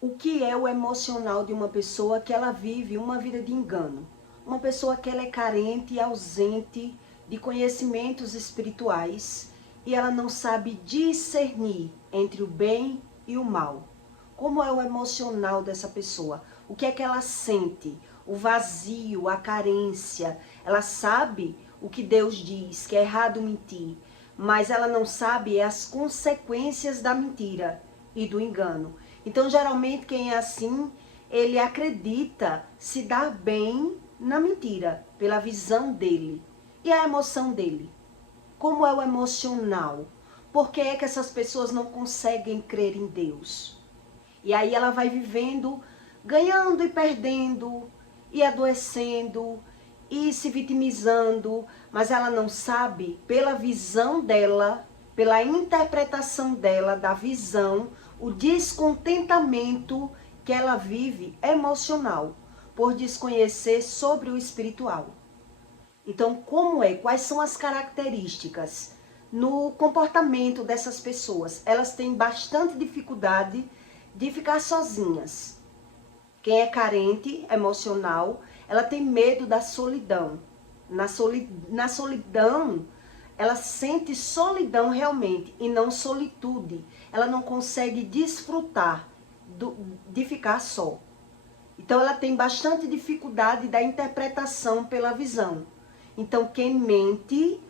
O que é o emocional de uma pessoa que ela vive uma vida de engano? Uma pessoa que ela é carente e ausente de conhecimentos espirituais e ela não sabe discernir entre o bem e o mal. Como é o emocional dessa pessoa? O que é que ela sente? O vazio, a carência. Ela sabe o que Deus diz, que é errado mentir, mas ela não sabe as consequências da mentira e do engano. Então, geralmente, quem é assim, ele acredita se dar bem na mentira, pela visão dele. E a emoção dele? Como é o emocional? Por que é que essas pessoas não conseguem crer em Deus? E aí ela vai vivendo, ganhando e perdendo, e adoecendo, e se vitimizando, mas ela não sabe, pela visão dela, pela interpretação dela, da visão, o descontentamento que ela vive emocional, por desconhecer sobre o espiritual. Então, como é? Quais são as características no comportamento dessas pessoas? Elas têm bastante dificuldade de ficar sozinhas. Quem é carente emocional, ela tem medo da solidão. Na solidão, ela sente solidão realmente e não solitude. Ela não consegue desfrutar de ficar só. Então, ela tem bastante dificuldade da interpretação pela visão. Então, quem mente,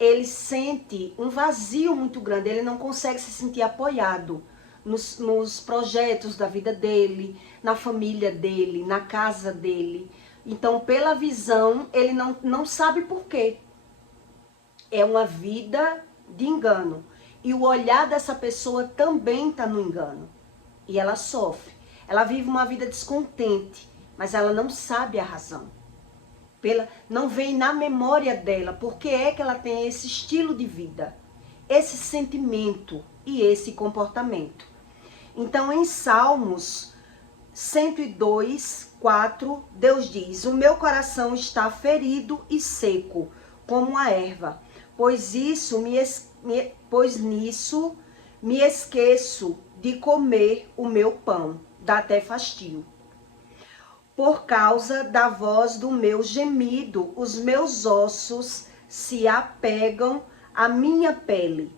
ele sente um vazio muito grande, ele não consegue se sentir apoiado nos projetos da vida dele, na família dele, na casa dele. Então, pela visão, ele não sabe por quê. É uma vida de engano. E o olhar dessa pessoa também está no engano. E ela sofre. Ela vive uma vida descontente, mas ela não sabe a razão. Não vem na memória dela por que é que ela tem esse estilo de vida, esse sentimento e esse comportamento. Então, em Salmos 102, 4, Deus diz: o meu coração está ferido e seco, como a erva, pois nisso me esqueço de comer o meu pão, dá até fastio. Por causa da voz do meu gemido, os meus ossos se apegam à minha pele.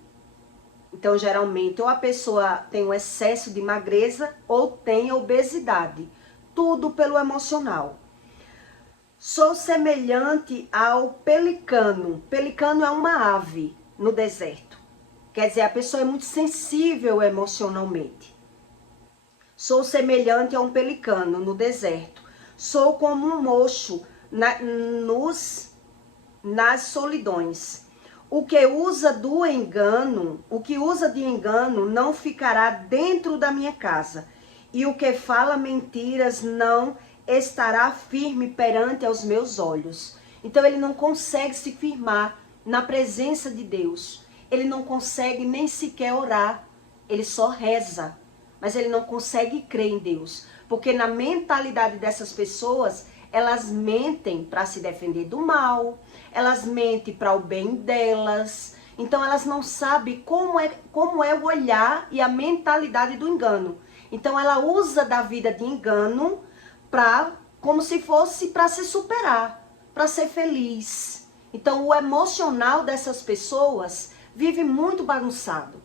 Então, geralmente, ou a pessoa tem um excesso de magreza ou tem obesidade. Tudo pelo emocional. Sou semelhante ao pelicano. Pelicano é uma ave no deserto. Quer dizer, a pessoa é muito sensível emocionalmente. Sou semelhante a um pelicano no deserto. Sou como um mocho nas solidões. O que usa de engano não ficará dentro da minha casa. E o que fala mentiras não estará firme perante aos meus olhos. Então ele não consegue se firmar na presença de Deus. Ele não consegue nem sequer orar. Ele só reza. Mas ele não consegue crer em Deus. Porque na mentalidade dessas pessoas, elas mentem para se defender do mal, elas mentem para o bem delas. Então elas não sabem como é o olhar e a mentalidade do engano. Então ela usa da vida de engano como se fosse para se superar, para ser feliz. Então o emocional dessas pessoas vive muito bagunçado.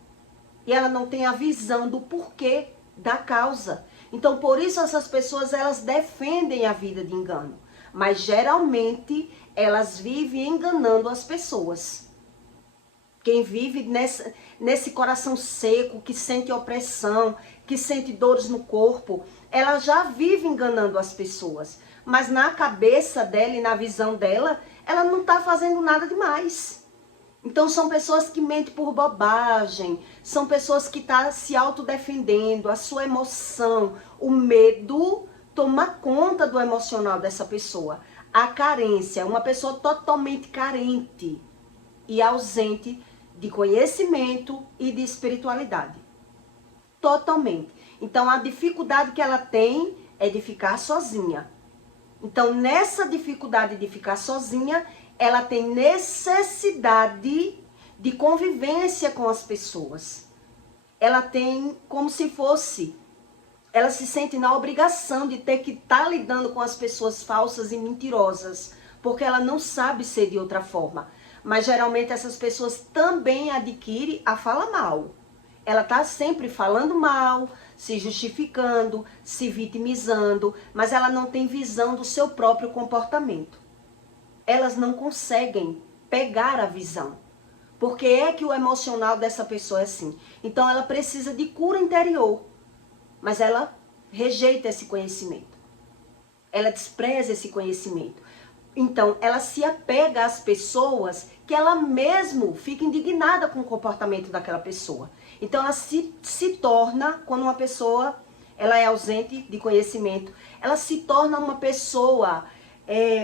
E ela não tem a visão do porquê, da causa. Então, por isso essas pessoas, elas defendem a vida de engano. Mas, geralmente, elas vivem enganando as pessoas. Quem vive nesse coração seco, que sente opressão, que sente dores no corpo, ela já vive enganando as pessoas. Mas na cabeça dela e na visão dela, ela não está fazendo nada demais. Então são pessoas que mentem por bobagem, são pessoas que estão se autodefendendo, a sua emoção, o medo toma conta do emocional dessa pessoa. A carência, uma pessoa totalmente carente e ausente de conhecimento e de espiritualidade. Totalmente. Então a dificuldade que ela tem é de ficar sozinha. Então nessa dificuldade de ficar sozinha, ela tem necessidade de convivência com as pessoas. Ela tem como se fosse Ela se sente na obrigação de ter que estar lidando com as pessoas falsas e mentirosas, porque ela não sabe ser de outra forma. Mas geralmente essas pessoas também adquirem a fala mal. Ela está sempre falando mal, se justificando, se vitimizando, mas ela não tem visão do seu próprio comportamento. Elas não conseguem pegar a visão. Porque é que o emocional dessa pessoa é assim. Então ela precisa de cura interior. Mas ela rejeita esse conhecimento. Ela despreza esse conhecimento. Então, ela se apega às pessoas que ela mesmo fica indignada com o comportamento daquela pessoa. Então, ela se torna, quando uma pessoa ela é ausente de conhecimento, ela se torna uma pessoa,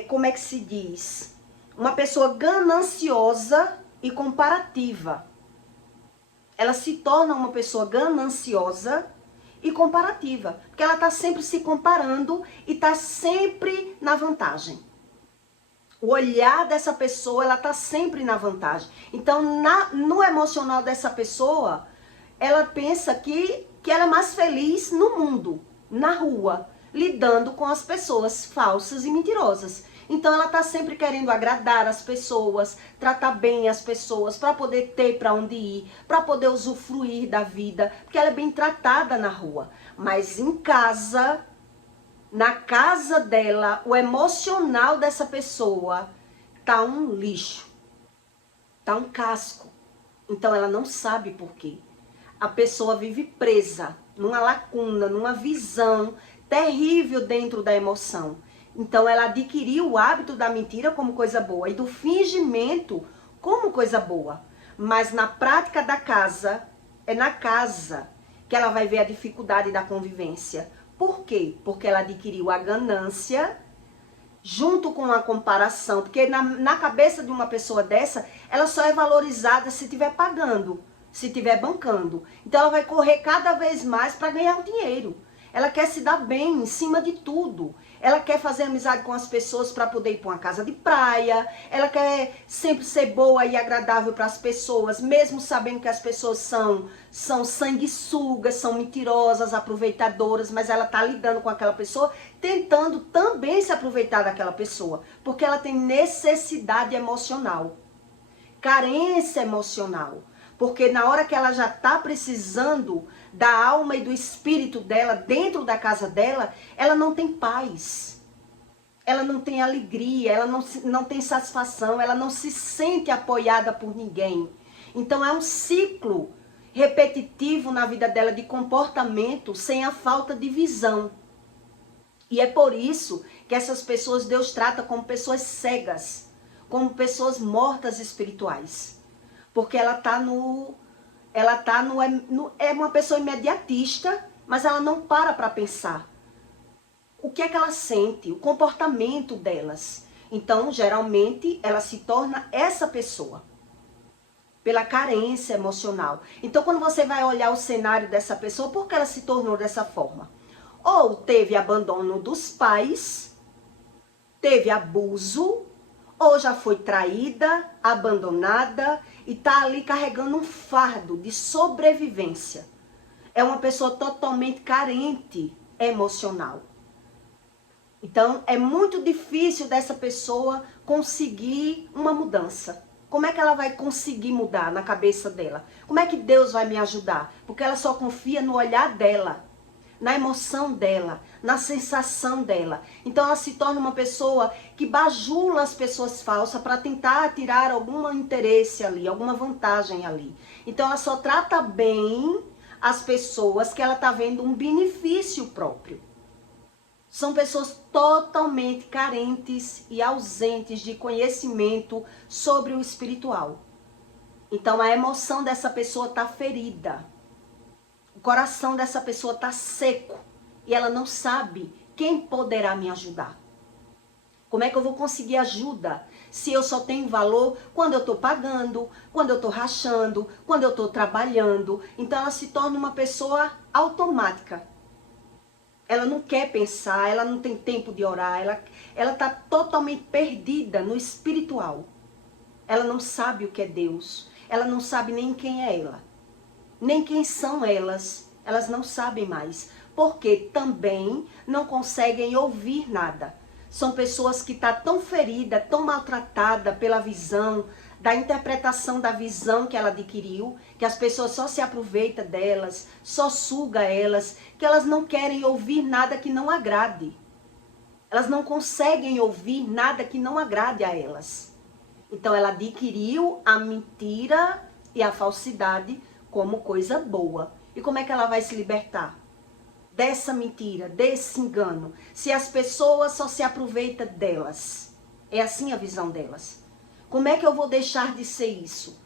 como é que se diz? Uma pessoa gananciosa e comparativa. Ela se torna uma pessoa gananciosa e comparativa, porque ela está sempre se comparando e está sempre na vantagem. O olhar dessa pessoa, ela está sempre na vantagem. Então, no emocional dessa pessoa, ela pensa que ela é mais feliz no mundo, na rua, lidando com as pessoas falsas e mentirosas. Então ela está sempre querendo agradar as pessoas, tratar bem as pessoas, para poder ter para onde ir, para poder usufruir da vida, porque ela é bem tratada na rua. Mas em casa, na casa dela, o emocional dessa pessoa tá um lixo, tá um casco. Então ela não sabe por quê. A pessoa vive presa numa lacuna, numa visão terrível dentro da emoção. Então ela adquiriu o hábito da mentira como coisa boa e do fingimento como coisa boa. Mas na prática da casa, é na casa que ela vai ver a dificuldade da convivência. Por quê? Porque ela adquiriu a ganância junto com a comparação. Porque na cabeça de uma pessoa dessa, ela só é valorizada se estiver pagando, se estiver bancando. Então ela vai correr cada vez mais para ganhar o dinheiro. Ela quer se dar bem em cima de tudo. Ela quer fazer amizade com as pessoas para poder ir para uma casa de praia. Ela quer sempre ser boa e agradável para as pessoas, mesmo sabendo que as pessoas são sanguessugas, são mentirosas, aproveitadoras, mas ela está lidando com aquela pessoa, tentando também se aproveitar daquela pessoa, porque ela tem necessidade emocional, carência emocional. Porque na hora que ela já está precisando da alma e do espírito dela dentro da casa dela, ela não tem paz. Ela não tem alegria, ela não tem satisfação, ela não se sente apoiada por ninguém. Então é um ciclo repetitivo na vida dela de comportamento sem a falta de visão. E é por isso que essas pessoas Deus trata como pessoas cegas, como pessoas mortas espirituais. Porque ela é uma pessoa imediatista, mas ela não para pensar. O que é que ela sente, o comportamento delas. Então, geralmente, ela se torna essa pessoa, pela carência emocional. Então, quando você vai olhar o cenário dessa pessoa, por que ela se tornou dessa forma? Ou teve abandono dos pais, teve abuso, ou já foi traída, abandonada e está ali carregando um fardo de sobrevivência. É uma pessoa totalmente carente emocional. Então, é muito difícil dessa pessoa conseguir uma mudança. Como é que ela vai conseguir mudar na cabeça dela? Como é que Deus vai me ajudar? Porque ela só confia no olhar dela, na emoção dela, na sensação dela. Então ela se torna uma pessoa que bajula as pessoas falsas para tentar tirar algum interesse ali, alguma vantagem ali. Então ela só trata bem as pessoas que ela está vendo um benefício próprio. São pessoas totalmente carentes e ausentes de conhecimento sobre o espiritual. Então a emoção dessa pessoa está ferida. O coração dessa pessoa está seco e ela não sabe quem poderá me ajudar. Como é que eu vou conseguir ajuda se eu só tenho valor quando eu estou pagando, quando eu estou rachando, quando eu estou trabalhando? Então ela se torna uma pessoa automática. Ela não quer pensar, ela não tem tempo de orar, ela está totalmente perdida no espiritual. Ela não sabe o que é Deus, ela não sabe nem quem é ela. Nem quem são elas não sabem mais. porque também não conseguem ouvir nada. São pessoas que estão tão ferida, tão maltratada pela visão, da interpretação da visão que ela adquiriu, que as pessoas só se aproveitam delas, só suga elas, que elas não querem ouvir nada que não agrade. Elas não conseguem ouvir nada que não agrade a elas. Então ela adquiriu a mentira e a falsidade como coisa boa. E como é que ela vai se libertar dessa mentira, desse engano, se as pessoas só se aproveitam delas? É assim a visão delas. Como é que eu vou deixar de ser isso?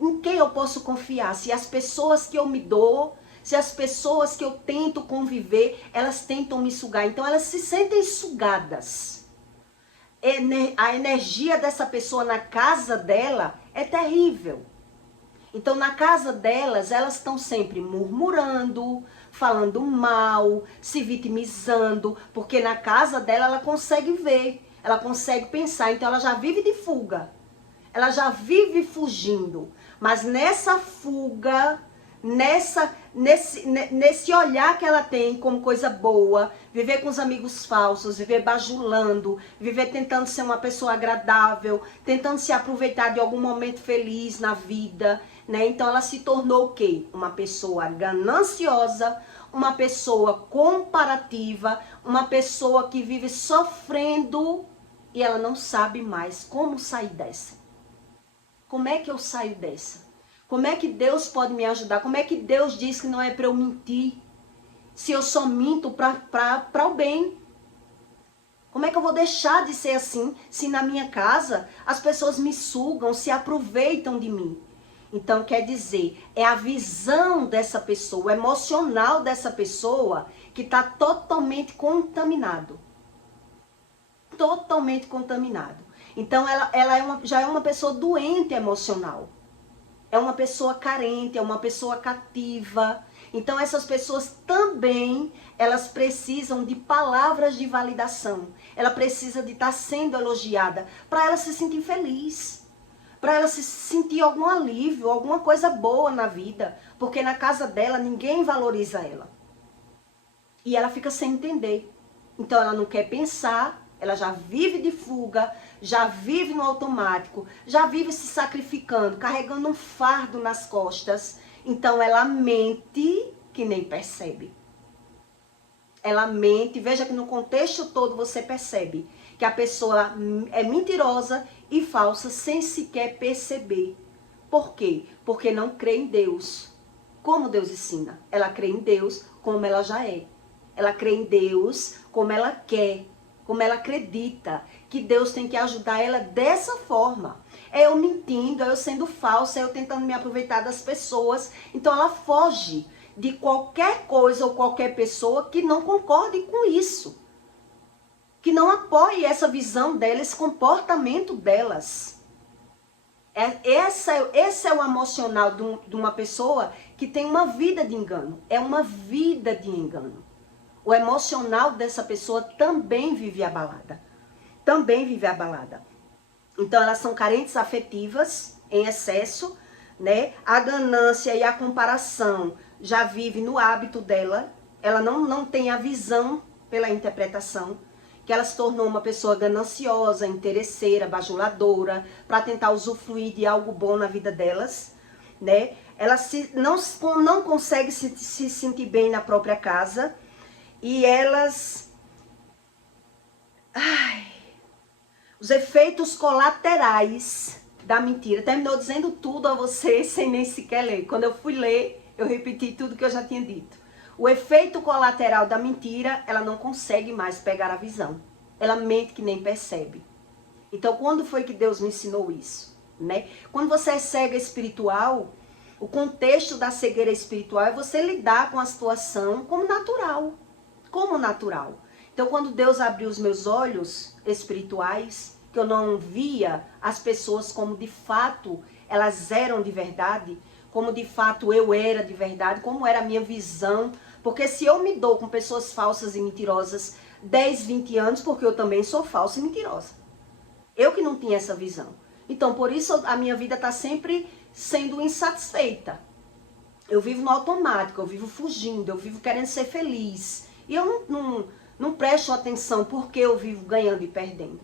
Em quem eu posso confiar? Se as pessoas que eu me dou, se as pessoas que eu tento conviver, elas tentam me sugar. Então elas se sentem sugadas. A energia dessa pessoa na casa dela é terrível. Então na casa delas, elas estão sempre murmurando, falando mal, se vitimizando, porque na casa dela ela consegue ver, ela consegue pensar, então ela já vive de fuga. Ela já vive fugindo, mas nessa fuga, nesse olhar que ela tem como coisa boa, viver com os amigos falsos, viver bajulando, viver tentando ser uma pessoa agradável, tentando se aproveitar de algum momento feliz na vida, né? Então ela se tornou o quê? Uma pessoa gananciosa, uma pessoa comparativa, uma pessoa que vive sofrendo e ela não sabe mais como sair dessa. Como é que eu saio dessa? Como é que Deus pode me ajudar? Como é que Deus diz que não é para eu mentir? Se eu só minto para o bem. Como é que eu vou deixar de ser assim? Se na minha casa as pessoas me sugam, se aproveitam de mim. Então quer dizer, é a visão dessa pessoa, o emocional dessa pessoa que está totalmente contaminado. Totalmente contaminado. Então ela já é uma pessoa doente emocional. É uma pessoa carente, é uma pessoa cativa. Então essas pessoas também, elas precisam de palavras de validação. Ela precisa de estar sendo elogiada para ela se sentir feliz. Para ela se sentir algum alívio, alguma coisa boa na vida. Porque na casa dela ninguém valoriza ela. E ela fica sem entender. Então ela não quer pensar. Ela já vive de fuga, já vive no automático, já vive se sacrificando, carregando um fardo nas costas. Então ela mente que nem percebe. Ela mente, veja que no contexto todo você percebe que a pessoa é mentirosa e falsa sem sequer perceber. Por quê? Porque não crê em Deus. Como Deus ensina? Ela crê em Deus como ela já é. Ela crê em Deus como ela quer. Como ela acredita que Deus tem que ajudar ela dessa forma. É eu mentindo, é eu sendo falsa, é eu tentando me aproveitar das pessoas. Então ela foge de qualquer coisa ou qualquer pessoa que não concorde com isso. Que não apoie essa visão dela, esse comportamento delas. Esse é o emocional de uma pessoa que tem uma vida de engano. É uma vida de engano. O emocional dessa pessoa também vive abalada. Também vive abalada. Então elas são carentes afetivas em excesso, né? A ganância e a comparação já vive no hábito dela. Ela não tem a visão pela interpretação, que ela se tornou uma pessoa gananciosa, interesseira, bajuladora, para tentar usufruir de algo bom na vida delas, né? Ela não consegue se sentir bem na própria casa. E elas... os efeitos colaterais da mentira. Terminou dizendo tudo a você sem nem sequer ler. Quando eu fui ler, eu repeti tudo que eu já tinha dito. O efeito colateral da mentira, ela não consegue mais pegar a visão. Ela mente que nem percebe. Então, quando foi que Deus me ensinou isso? Né? Quando você é cega espiritual, o contexto da cegueira espiritual é você lidar com a situação como natural. Como natural. Então, quando Deus abriu os meus olhos espirituais, que eu não via as pessoas como de fato elas eram de verdade, como de fato eu era de verdade, como era a minha visão. Porque se eu me dou com pessoas falsas e mentirosas 10, 20 anos, porque eu também sou falsa e mentirosa. Eu que não tinha essa visão. Então, por isso a minha vida está sempre sendo insatisfeita. Eu vivo no automático, eu vivo fugindo, eu vivo querendo ser feliz. E eu não presto atenção porque eu vivo ganhando e perdendo,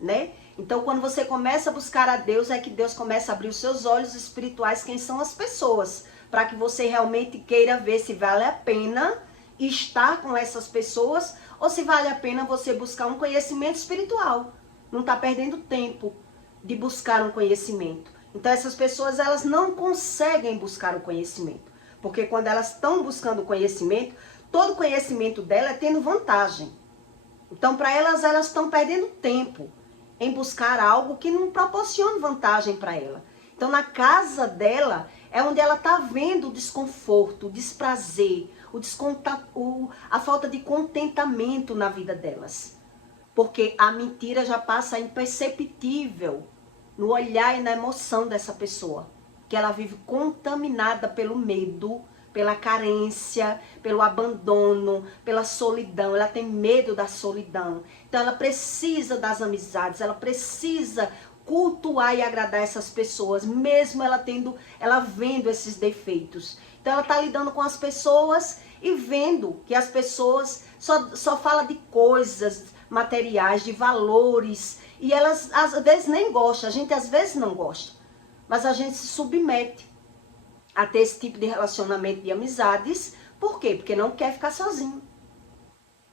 né? Então, quando você começa a buscar a Deus, é que Deus começa a abrir os seus olhos espirituais, quem são as pessoas, para que você realmente queira ver se vale a pena estar com essas pessoas ou se vale a pena você buscar um conhecimento espiritual. Não está perdendo tempo de buscar um conhecimento. Então, essas pessoas, elas não conseguem buscar o conhecimento. Porque quando elas estão buscando o conhecimento, todo o conhecimento dela é tendo vantagem. Então, para elas, elas estão perdendo tempo em buscar algo que não proporciona vantagem para ela. Então, na casa dela, é onde ela está vendo o desconforto, o desprazer, a falta de contentamento na vida delas. Porque a mentira já passa imperceptível no olhar e na emoção dessa pessoa. Que ela vive contaminada pelo medo, pela carência, pelo abandono, pela solidão. Ela tem medo da solidão. Então ela precisa das amizades, ela precisa cultuar e agradar essas pessoas, mesmo ela vendo esses defeitos. Então ela está lidando com as pessoas e vendo que as pessoas só falam de coisas materiais, de valores, e elas às vezes nem gostam, a gente às vezes não gosta, mas a gente se submete a ter esse tipo de relacionamento de amizades. Por quê? Porque não quer ficar sozinho.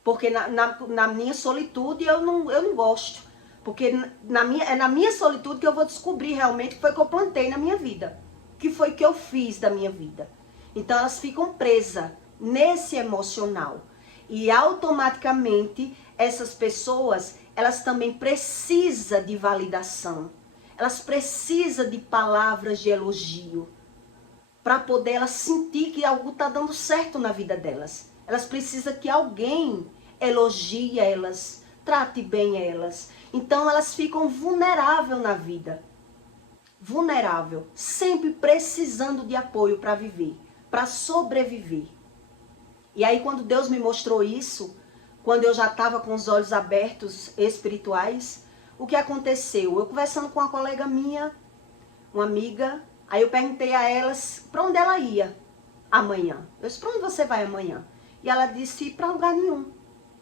Porque na minha solitude eu não gosto. Porque é na minha solitude que eu vou descobrir realmente o que foi que eu plantei na minha vida. O que foi que eu fiz da minha vida. Então elas ficam presas nesse emocional. E automaticamente essas pessoas, elas também precisam de validação. Elas precisam de palavras de elogio. Para poder elas sentir que algo está dando certo na vida delas. Elas precisam que alguém elogie elas, trate bem elas. Então elas ficam vulneráveis na vida. Vulnerável, sempre precisando de apoio para viver, para sobreviver. E aí quando Deus me mostrou isso, quando eu já estava com os olhos abertos espirituais, o que aconteceu? Eu conversando com uma colega minha, uma amiga, aí eu perguntei a elas para onde ela ia amanhã. Eu disse, para onde você vai amanhã? E ela disse, para lugar nenhum.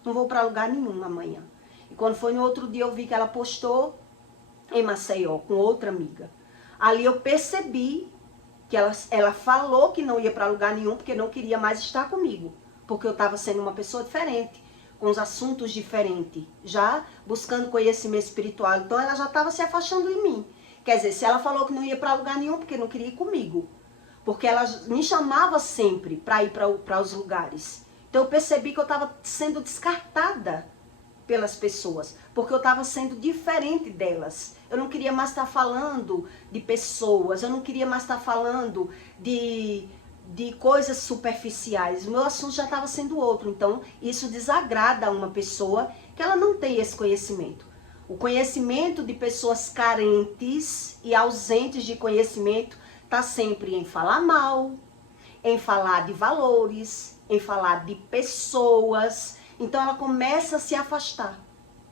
Não vou para lugar nenhum amanhã. E quando foi no outro dia eu vi que ela postou em Maceió com outra amiga. Ali eu percebi que ela falou que não ia para lugar nenhum porque não queria mais estar comigo. Porque eu estava sendo uma pessoa diferente, com os assuntos diferentes, já buscando conhecimento espiritual. Então ela já estava se afastando de mim. Quer dizer, se ela falou que não ia para lugar nenhum porque não queria ir comigo. Porque ela me chamava sempre para ir para os lugares. Então eu percebi que eu estava sendo descartada pelas pessoas. Porque eu estava sendo diferente delas. Eu não queria mais estar falando de pessoas. Eu não queria mais estar falando de coisas superficiais. O meu assunto já estava sendo outro. Então isso desagrada a uma pessoa que ela não tem esse conhecimento. O conhecimento de pessoas carentes e ausentes de conhecimento está sempre em falar mal, em falar de valores, em falar de pessoas. Então ela começa a se afastar,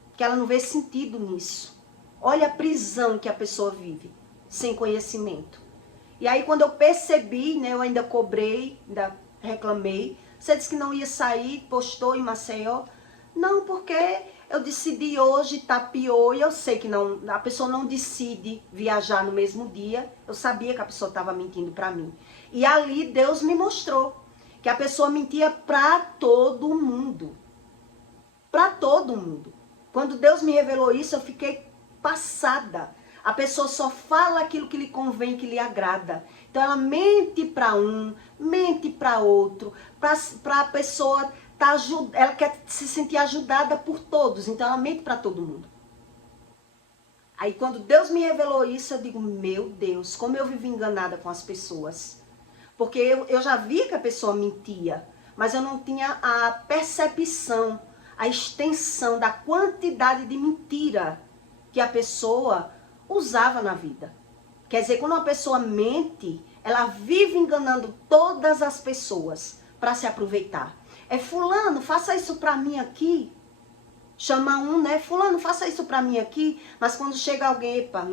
porque ela não vê sentido nisso. Olha a prisão que a pessoa vive, sem conhecimento. E aí quando eu percebi, né, eu ainda cobrei, ainda reclamei. Você disse que não ia sair, postou em Maceió. Não, porque eu decidi hoje, tapeou, e eu sei que não, a pessoa não decide viajar no mesmo dia. Eu sabia que a pessoa estava mentindo para mim. E ali Deus me mostrou que a pessoa mentia para todo mundo. Para todo mundo. Quando Deus me revelou isso, eu fiquei passada. A pessoa só fala aquilo que lhe convém, que lhe agrada. Então ela mente para um, mente para outro, para a pessoa ela quer se sentir ajudada por todos, então ela mente para todo mundo. Aí quando Deus me revelou isso, eu digo, meu Deus, como eu vivi enganada com as pessoas. Porque eu já via que a pessoa mentia, mas eu não tinha a percepção, a extensão da quantidade de mentira que a pessoa usava na vida. Quer dizer, quando uma pessoa mente, ela vive enganando todas as pessoas para se aproveitar. É fulano, faça isso pra mim aqui. Chama um, né? Fulano, faça isso pra mim aqui. Mas quando chega alguém, epa,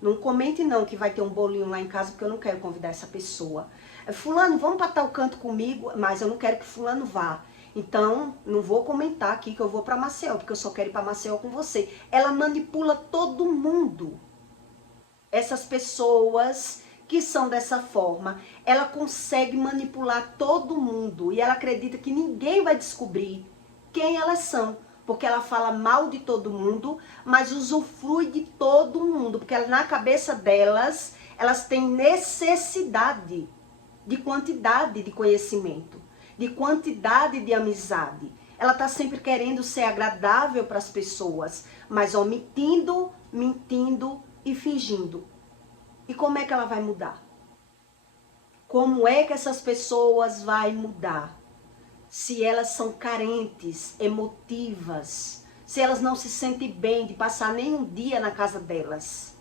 Não comente não que vai ter um bolinho lá em casa, porque eu não quero convidar essa pessoa. Fulano, vamos para tal canto comigo, mas eu não quero que fulano vá. Então, não vou comentar aqui que eu vou para Maceió, porque eu só quero ir para Maceió com você. Ela manipula todo mundo. Essas pessoas que são dessa forma, ela consegue manipular todo mundo. E ela acredita que ninguém vai descobrir quem elas são. Porque ela fala mal de todo mundo, mas usufrui de todo mundo. Porque na cabeça delas, elas têm necessidade de quantidade de conhecimento, de quantidade de amizade. Ela está sempre querendo ser agradável para as pessoas, mas omitindo, mentindo e fingindo. E como é que ela vai mudar? Como é que essas pessoas vão mudar? Se elas são carentes, emotivas, se elas não se sentem bem de passar nem um dia na casa delas,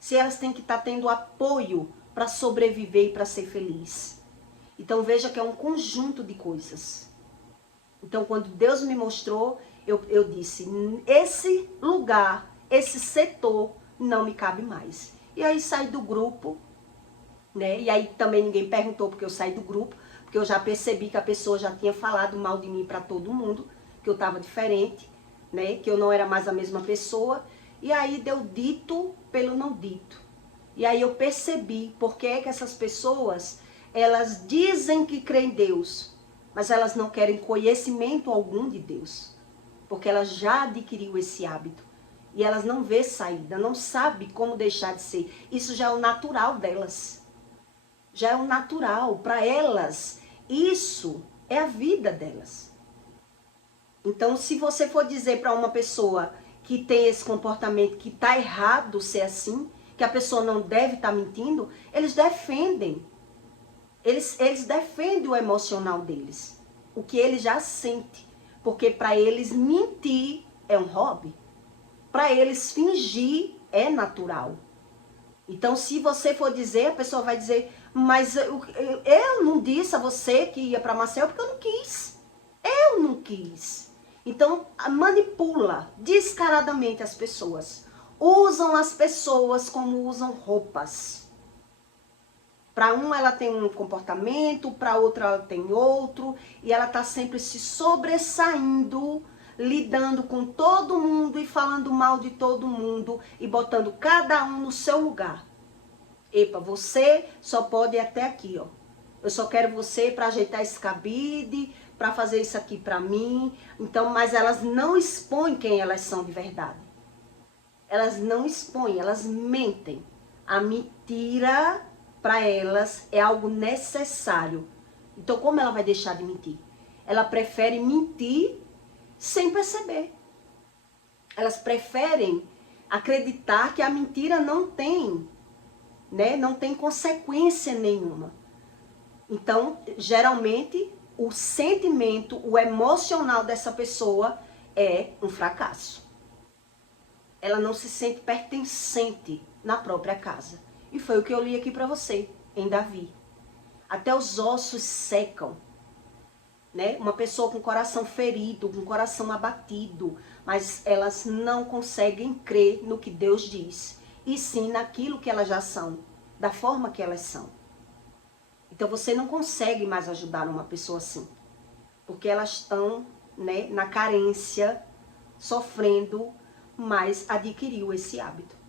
se elas têm que estar tendo apoio para sobreviver e para ser feliz. Então veja que é um conjunto de coisas. Então quando Deus me mostrou, eu disse, esse lugar, esse setor não me cabe mais. E aí saí do grupo, né? E aí também ninguém perguntou porque eu saí do grupo, porque eu já percebi que a pessoa já tinha falado mal de mim para todo mundo, que eu estava diferente, né? Que eu não era mais a mesma pessoa. E aí deu dito pelo não dito. E aí eu percebi porque é que essas pessoas, elas dizem que creem em Deus, mas elas não querem conhecimento algum de Deus, porque elas já adquiriu esse hábito. E elas não vê saída, não sabem como deixar de ser. Isso já é o natural delas. Já é o natural para elas. Isso é a vida delas. Então, se você for dizer para uma pessoa que tem esse comportamento, que está errado ser assim, que a pessoa não deve estar mentindo, eles defendem. Eles defendem o emocional deles. O que ele já sente. Porque para eles mentir é um hobby. Para eles fingir é natural. Então, se você for dizer, a pessoa vai dizer, mas eu não disse a você que ia para Maceió porque eu não quis. Eu não quis. Então, manipula descaradamente as pessoas. Usam as pessoas como usam roupas. Para um ela tem um comportamento, para outra ela tem outro. E ela está sempre se sobressaindo, lidando com todo mundo e falando mal de todo mundo e botando cada um no seu lugar. Epa, você só pode ir até aqui, ó. Eu só quero você para ajeitar esse cabide, para fazer isso aqui para mim. Então, mas elas não expõem quem elas são de verdade. Elas não expõem, elas mentem. A mentira para elas é algo necessário. Então, como ela vai deixar de mentir? Ela prefere mentir sem perceber. Elas preferem acreditar que a mentira não tem, né? Não tem consequência nenhuma. Então, geralmente, o sentimento, o emocional dessa pessoa é um fracasso. Ela não se sente pertencente na própria casa. E foi o que eu li aqui para você, em Davi. Até os ossos secam. Né? Uma pessoa com o coração ferido, com o coração abatido, mas elas não conseguem crer no que Deus diz, e sim naquilo que elas já são, da forma que elas são. Então você não consegue mais ajudar uma pessoa assim, porque elas estão, né, na carência, sofrendo, mas adquiriu esse hábito.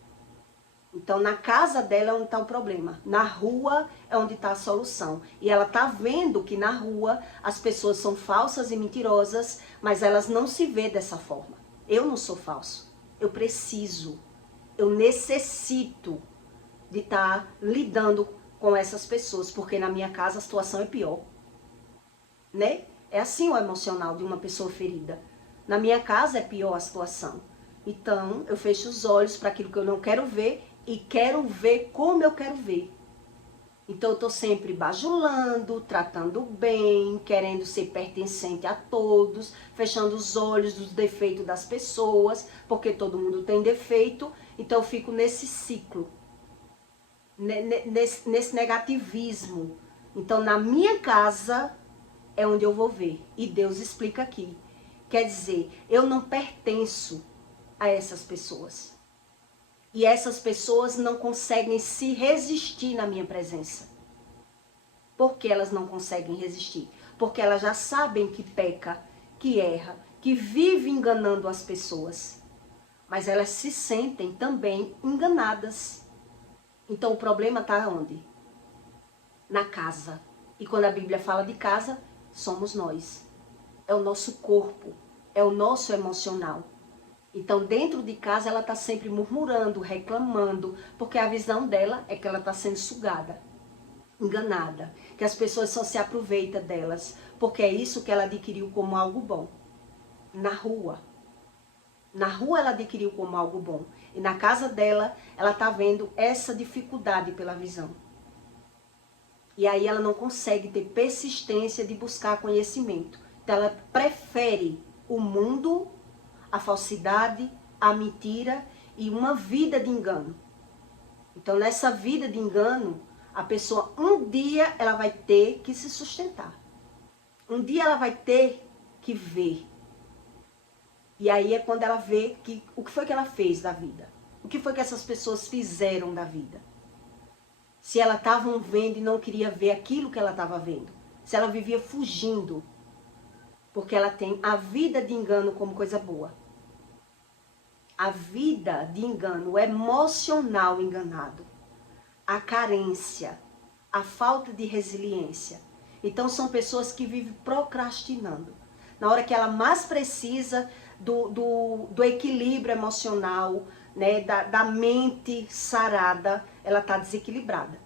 Então, na casa dela é onde está o problema. Na rua é onde está a solução. E ela está vendo que na rua as pessoas são falsas e mentirosas, mas elas não se vê dessa forma. Eu não sou falso. Eu preciso, eu necessito de estar lidando com essas pessoas, porque na minha casa a situação é pior. Né? É assim o emocional de uma pessoa ferida. Na minha casa é pior a situação. Então, eu fecho os olhos para aquilo que eu não quero ver e quero ver como eu quero ver. Então eu estou sempre bajulando, tratando bem, querendo ser pertencente a todos, fechando os olhos dos defeitos das pessoas, porque todo mundo tem defeito, então eu fico nesse ciclo, nesse negativismo. Então na minha casa é onde eu vou ver, e Deus explica aqui. Quer dizer, eu não pertenço a essas pessoas. E essas pessoas não conseguem se resistir na minha presença. Por que elas não conseguem resistir? Porque elas já sabem que peca, que erra, que vive enganando as pessoas. Mas elas se sentem também enganadas. Então o problema está onde? Na casa. E quando a Bíblia fala de casa, somos nós. É o nosso corpo, é o nosso emocional. Então dentro de casa ela está sempre murmurando, reclamando, porque a visão dela é que ela está sendo sugada, enganada, que as pessoas só se aproveitam delas, porque é isso que ela adquiriu como algo bom. Na rua ela adquiriu como algo bom. E na casa dela, ela está vendo essa dificuldade pela visão. E aí ela não consegue ter persistência de buscar conhecimento. Então ela prefere o mundo, a falsidade, a mentira e uma vida de engano. Então nessa vida de engano, a pessoa um dia ela vai ter que se sustentar. Um dia ela vai ter que ver. E aí é quando ela vê o que foi que ela fez da vida. O que foi que essas pessoas fizeram da vida. Se elas estavam vendo e não queria ver aquilo que ela estava vendo. Se ela vivia fugindo. Porque ela tem a vida de engano como coisa boa. A vida de engano, o emocional enganado. A carência, a falta de resiliência. Então são pessoas que vivem procrastinando. Na hora que ela mais precisa do equilíbrio emocional, né, da mente sarada, ela está desequilibrada.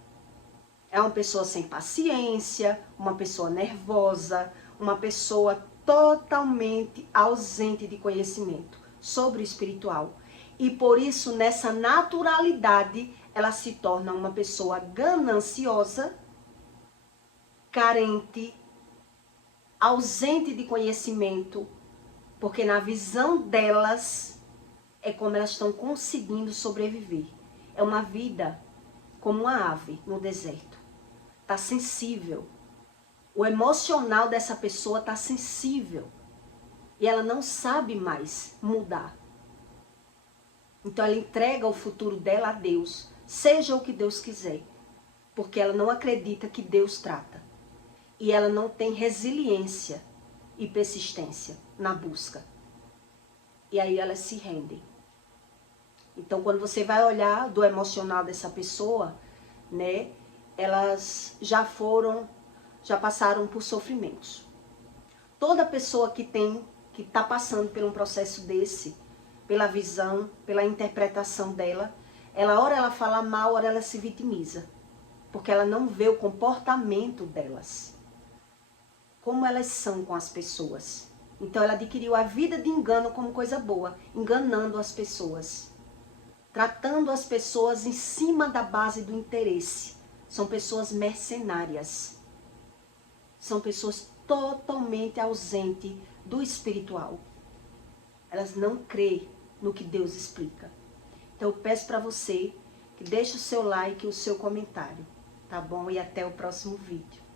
É uma pessoa sem paciência, uma pessoa nervosa, uma pessoa totalmente ausente de conhecimento sobre o espiritual. E por isso, nessa naturalidade, ela se torna uma pessoa gananciosa, carente, ausente de conhecimento, porque na visão delas é como elas estão conseguindo sobreviver. É uma vida como uma ave no deserto. Está sensível. O emocional dessa pessoa está sensível. E ela não sabe mais mudar. Então ela entrega o futuro dela a Deus, seja o que Deus quiser. Porque ela não acredita que Deus trata. E ela não tem resiliência e persistência na busca. E aí elas se rendem. Então quando você vai olhar do emocional dessa pessoa, né, elas já passaram por sofrimentos. Toda pessoa que está passando por um processo desse, pela visão, pela interpretação dela, ora ela fala mal, ora ela se vitimiza. Porque ela não vê o comportamento delas. Como elas são com as pessoas. Então ela adquiriu a vida de engano como coisa boa, enganando as pessoas. Tratando as pessoas em cima da base do interesse. São pessoas mercenárias. São pessoas totalmente ausentes do espiritual. Elas não creem no que Deus explica. Então eu peço para você que deixe o seu like e o seu comentário. Tá bom? E até o próximo vídeo.